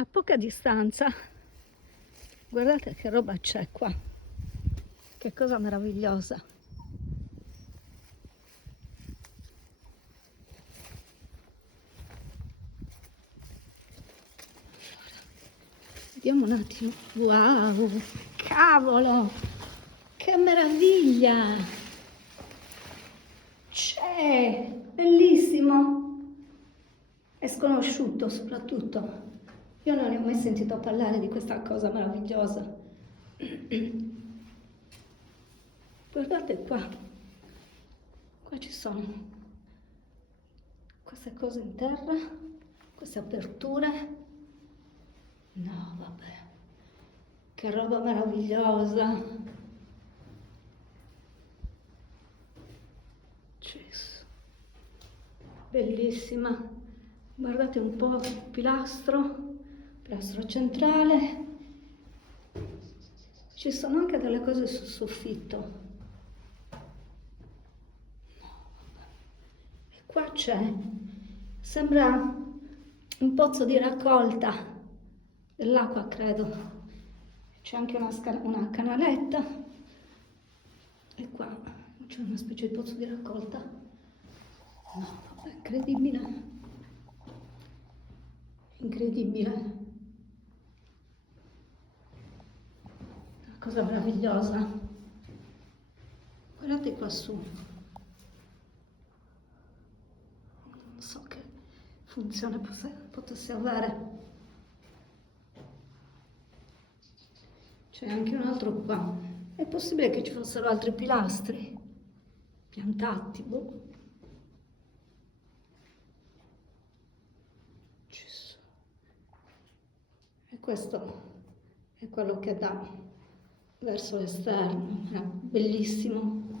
a poca distanza, guardate che roba c'è qua, che cosa meravigliosa. Vediamo un attimo. Wow, cavolo, che meraviglia! C'è, bellissimo e sconosciuto soprattutto. Io non ne ho mai sentito parlare di questa cosa meravigliosa. Guardate qua, qua ci sono queste cose in terra, queste aperture. No, vabbè, che roba meravigliosa. Gesù. Bellissima. Guardate un po' il pilastro centrale. Ci sono anche delle cose sul soffitto. E qua c'è, sembra un pozzo di raccolta dell'acqua, credo. C'è anche una canaletta. E qua c'è una specie di pozzo di raccolta. No, vabbè, incredibile. Incredibile. Una cosa meravigliosa. Guardate qua su. Non so che funzione potesse avere. C'è anche un altro qua. È possibile che ci fossero altri pilastri piantati, boh. Gesù. E questo è quello che dà verso l'esterno, bellissimo.